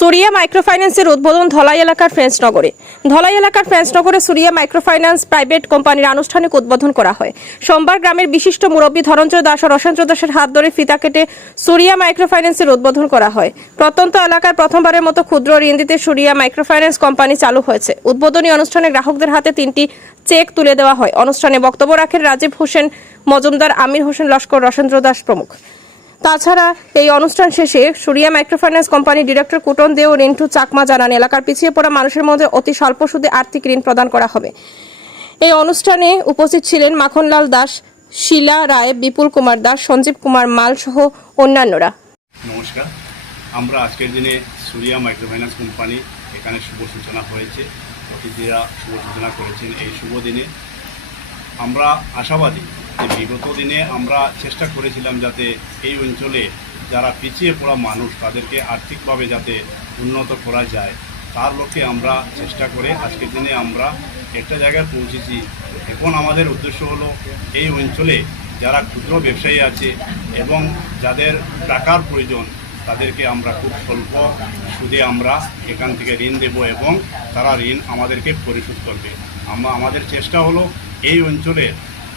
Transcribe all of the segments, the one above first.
সুরিয়া মাইক্রোফাইন্যান্সের উদ্বোধন ধলাই এলাকার ফ্রেন্সনগরে ধলাই এলাকার ফ্রেন্সনগরে সুরিয়া মাইক্রোফাইন্যান্স প্রাইভেট কোম্পানির আনুষ্ঠানিক উদ্বোধন করা হয়। সোমবার গ্রামের বিশিষ্ট মুরব্বী ধরঞ্জয় দাস ও রসেন্দ্র দাসের হাত ধরে ফিতা কেটে সুরিয়া মাইক্রোফাইন্যান্সের উদ্বোধন করা হয়। প্রত্যন্ত এলাকায় প্রথমবারের মতো ক্ষুদ্র ঋণ দিতে সুরিয়া মাইক্রোফাইন্যান্স কোম্পানি চালু হয়েছে। উদ্বোধনী অনুষ্ঠানে গ্রাহকদের হাতে তিনটি চেক তুলে দেওয়া হয়। অনুষ্ঠানে বক্তব্য রাখেন রাজীব হোসেন মজুমদার, আমির হোসেন লস্কর, রসেন্দ্র দাস প্রমুখ। তাছাড়া এই অনুষ্ঠান শেষে Suriya microfinance company director Kuton De ও রিন্টু চাকমা জানান, এলাকার পিছিয়ে পড়া মানুষের মধ্যে অতি স্বল্প সুদে আর্থিক ঋণ প্রদান করা হবে। এই অনুষ্ঠানে উপস্থিত ছিলেন মাখনলাল দাস, শিলা রায়, বিপুল কুমার দাস, সঞ্জীব কুমার মাল সহ অন্যান্যরা। নমস্কার। আমরা আজকের দিনে সুরিয়া মাইক্রোফাইন্যান্স কোম্পানি এখানে শুভ সূচনা হয়েছে। অতিথিরা শুভ সূচনা করেছেন এই শুভ দিনে। আমরা আশাবাদী যে বিগত দিনে আমরা চেষ্টা করেছিলাম যাতে এই অঞ্চলে যারা পিছিয়ে পড়া মানুষ তাদেরকে আর্থিকভাবে যাতে উন্নত করা যায়, তার লক্ষ্যে আমরা চেষ্টা করে আজকের দিনে আমরা একটা জায়গায় পৌঁছেছি। এখন আমাদের উদ্দেশ্য হলো এই অঞ্চলে যারা ক্ষুদ্র ব্যবসায়ী আছে এবং যাদের টাকার প্রয়োজন, তাদেরকে আমরা খুব স্বল্প সুদে আমরা এখান থেকে ঋণ দেব এবং তারা ঋণ আমাদেরকে পরিশোধ করবে। আমরা আমাদের চেষ্টা হলো এই অঞ্চলের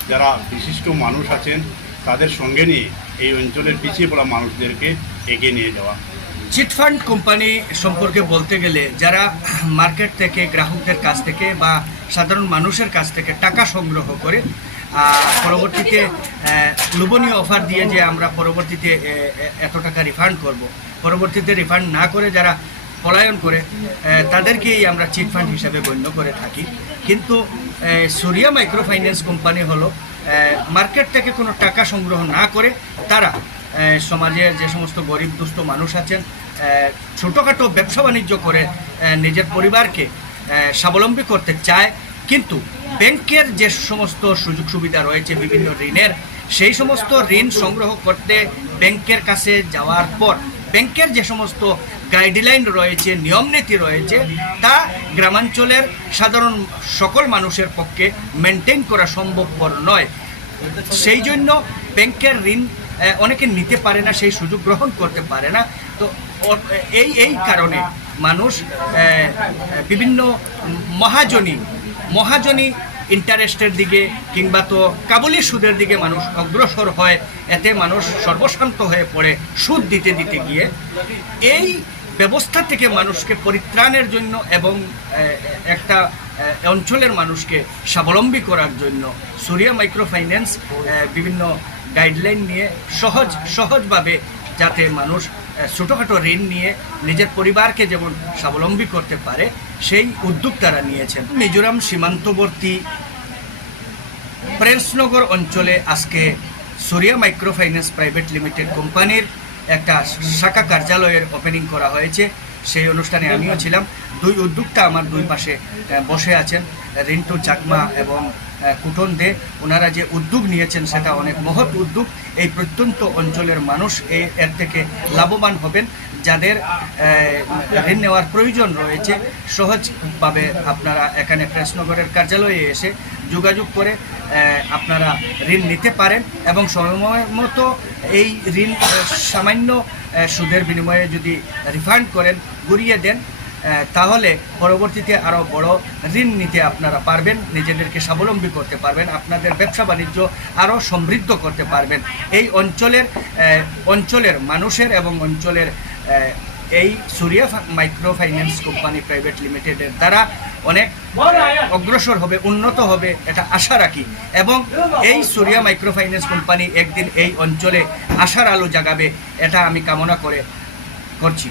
যারা বিশিষ্ট মানুষ আছেন, তাদের সঙ্গে নিয়ে এই অঞ্চলের পিছিয়ে পড়া মানুষদেরকে এগিয়ে নিয়ে যাওয়া। চিটফান্ড কোম্পানি সম্পর্কে বলতে গেলে, যারা মার্কেট থেকে, গ্রাহকদের কাছ থেকে বা সাধারণ মানুষের কাছ থেকে টাকা সংগ্রহ করে পরবর্তীতে লোভনীয় অফার দিয়ে যে আমরা পরবর্তীতে এত টাকা রিফান্ড করব। পরবর্তীতে রিফান্ড না করে যারা পলায়ন করে তাদেরকেই আমরা চিটফান্ড হিসাবে গণ্য করে থাকি। কিন্তু সুরিয়া মাইক্রো ফাইন্যান্স কোম্পানি হলো মার্কেট থেকে কোনো টাকা সংগ্রহ না করে তারা সমাজের যে সমস্ত গরিব দুস্থ মানুষ আছেন ছোটোখাটো ব্যবসা বাণিজ্য করে নিজের পরিবারকে স্বাবলম্বী করতে চায়। কিন্তু ব্যাংকের যে সমস্ত সুযোগ সুবিধা রয়েছে, বিভিন্ন ঋণের, সেই সমস্ত ঋণ সংগ্রহ করতে ব্যাংকের কাছে যাওয়ার পর ব্যাংকের যে সমস্ত গাইডলাইন রয়েছে, নিয়ম নীতি রয়েছে, তা গ্রামাঞ্চলের সাধারণ সকল মানুষের পক্ষে মেনটেন করা সম্ভবপর নয়। সেই জন্য ব্যাংকের ঋণ অনেকে নিতে পারে না, সেই সুযোগ গ্রহণ করতে পারে না। তো এই এই কারণে মানুষ বিভিন্ন মহাজনী মহাজনী ইন্টারেস্টের দিকে কিংবা তো কাবুলি সুদের দিকে মানুষ অগ্রসর হয়, এতে মানুষ সর্বশান্ত হয়ে পড়ে সুদ দিতে দিতে গিয়ে। এই ব্যবস্থা থেকে মানুষকে পরিত্রাণের জন্য এবং একটা অঞ্চলের মানুষকে স্বাবলম্বী করার জন্য সুরিয়া মাইক্রো ফাইন্যান্স বিভিন্ন গাইডলাইন নিয়ে সহজ, সহজভাবে যাতে মানুষ ছোটোখাটো ঋণ নিয়ে নিজের পরিবারকে যেমন স্বাবলম্বী করতে পারে সেই উদ্যোগ তারা নিয়েছেন। মিজোরাম সীমান্তবর্তী প্রেন্সনগর অঞ্চলে আজকে Suriya micro finance private limited কোম্পানির একটা শাখা কার্যালয়ের ওপেনিং করা হয়েছে। সেই অনুষ্ঠানে আমিও ছিলাম। দুই উদ্যোক্তা আমার দুই পাশে বসে আছেন, রিন্টু চাকমা এবং কুটন দে। ওনারা যে উদ্যোগ নিয়েছেন সেটা অনেক মহৎ উদ্যোগ। এই প্রত্যন্ত অঞ্চলের মানুষ এই এর থেকে লাভবান হবেন। যাদের ঋণ নেওয়ার প্রয়োজন রয়েছে, সহজভাবে আপনারা এখানে প্রেসনগরের কার্যালয়ে এসে যোগাযোগ করে আপনারা ঋণ নিতে পারেন এবং সময় মতো এই ঋণ সামান্য সুদের বিনিময়ে যদি রিফান্ড করেন, ঘুরিয়ে দেন তাহলে পরবর্তীতে আরও বড় ঋণ নিতে আপনারা পারবেন, নিজেদেরকে স্বাবলম্বী করতে পারবেন, আপনাদের ব্যবসা বাণিজ্য আরও সমৃদ্ধ করতে পারবেন। এই অঞ্চলের অঞ্চলের মানুষের এবং অঞ্চলের এই Suriya micro finance company private লিমিটেডের দ্বারা অনেক অগ্রসর হবে, উন্নত হবে, এটা আশা রাখি। এবং এই সুরিয়া মাইক্রো ফাইন্যান্স কোম্পানি একদিন এই অঞ্চলে আশার আলো জাগাবে, এটা আমি কামনা করে, করছি।